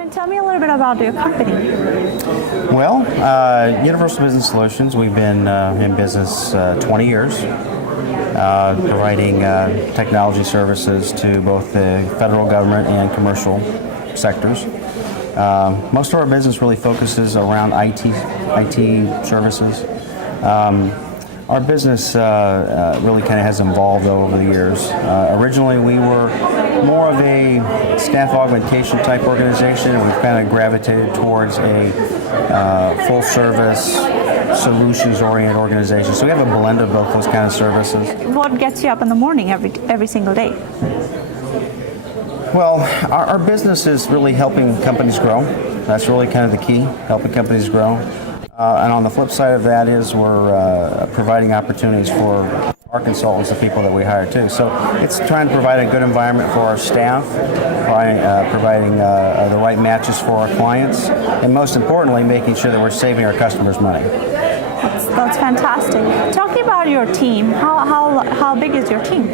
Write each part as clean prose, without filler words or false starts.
Raymond, tell me a little bit about your company. Well, Universal Business Solutions, we've been in business 20 years, providing technology services to both the federal government and commercial sectors. Most of our business really focuses around IT services. Our business really kind of has evolved over the years. Originally, we were more of a staff augmentation type organization, and we've kind of gravitated towards a full-service, solutions-oriented organization. So we have a blend of both those kind of services. What gets you up in the morning every single day? Well, our business is really helping companies grow. That's really kind of the key, helping companies grow. And on the flip side of that is we're providing opportunities for our consultants, the people that we hire too. So it's trying to provide a good environment for our staff, providing the right matches for our clients, and most importantly, making sure that we're saving our customers money. That's fantastic. Talking about your team, how big is your team?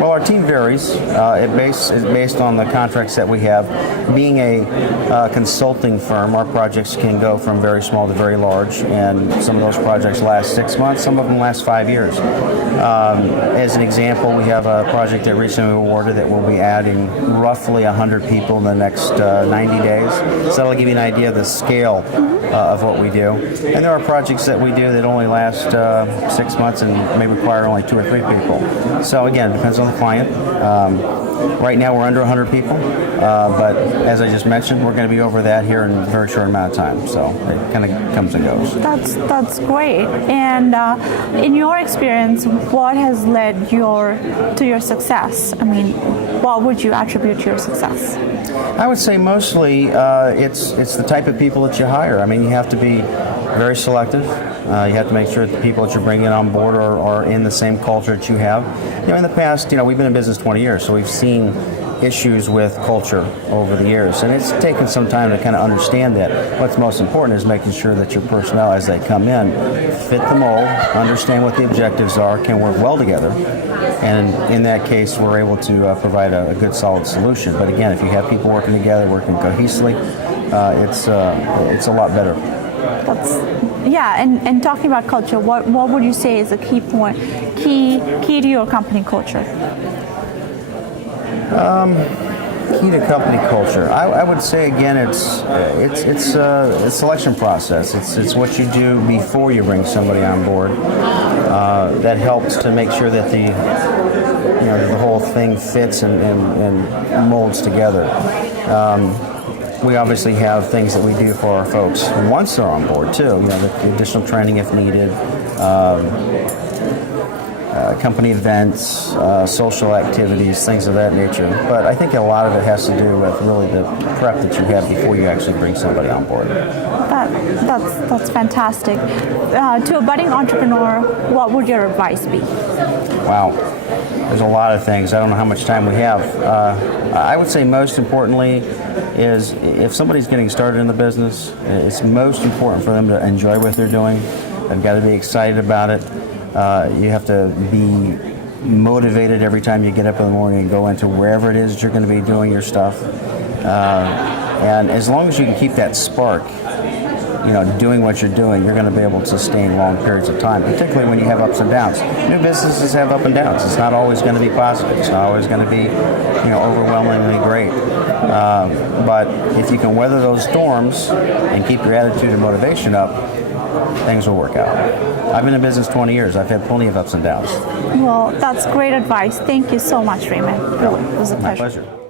Well, our team varies. It's based on the contracts that we have. Being a consulting firm, our projects can go from very small to very large, and some of those projects last 6 months, some of them last 5 years. As an example, we have a project that recently awarded that we'll be adding roughly 100 people in the next 90 days. So that'll give you an idea of the scale of what we do. And there are projects that we do that only last 6 months and may require only 2 or 3 people. So again, it depends on the client. Right now we're under 100 people, but as I just mentioned, we're going to be over that here in a very short amount of time. So it kind of comes and goes. That's great. And in your experience, what has led to your success? I mean, what would you attribute to your success? I would say mostly it's the type of people that you hire. I mean, you have to be very selective. You have to make sure that the people that you're bringing on board are in the same culture that you have. You know, in the past, we've been in business 20 years, so we've seen issues with culture over the years, and it's taken some time to kind of understand that. What's most important is making sure that your personnel, as they come in, fit the mold, understand what the objectives are, can work well together, and in that case, we're able to provide a good, solid solution. But again, if you have people working together, working cohesively, it's a lot better. And talking about culture, what would you say is a key to your company culture? Key to company culture. I would say again, it's a selection process. It's what you do before you bring somebody on board that helps to make sure that the whole thing fits and molds together. We obviously have things that we do for our folks once they're on board too. The additional training if needed. Company events, social activities, things of that nature. But I think a lot of it has to do with really the prep that you have before you actually bring somebody on board. That's fantastic. To a budding entrepreneur, what would your advice be? Wow, there's a lot of things. I don't know how much time we have. I would say most importantly is if somebody's getting started in the business, it's most important for them to enjoy what they're doing. They've got to be excited about it. You have to be motivated every time you get up in the morning and go into wherever it is that you're going to be doing your stuff. And as long as you can keep that spark, doing what you're doing, you're going to be able to sustain long periods of time, particularly when you have ups and downs. New businesses have up and downs. It's not always going to be positive. It's not always going to be, overwhelmingly great. But if you can weather those storms and keep your attitude and motivation up, things will work out. I've been in business 20 years. I've had plenty of ups and downs. Well, that's great advice. Thank you so much, Raymond. Really, it was a pleasure. My pleasure.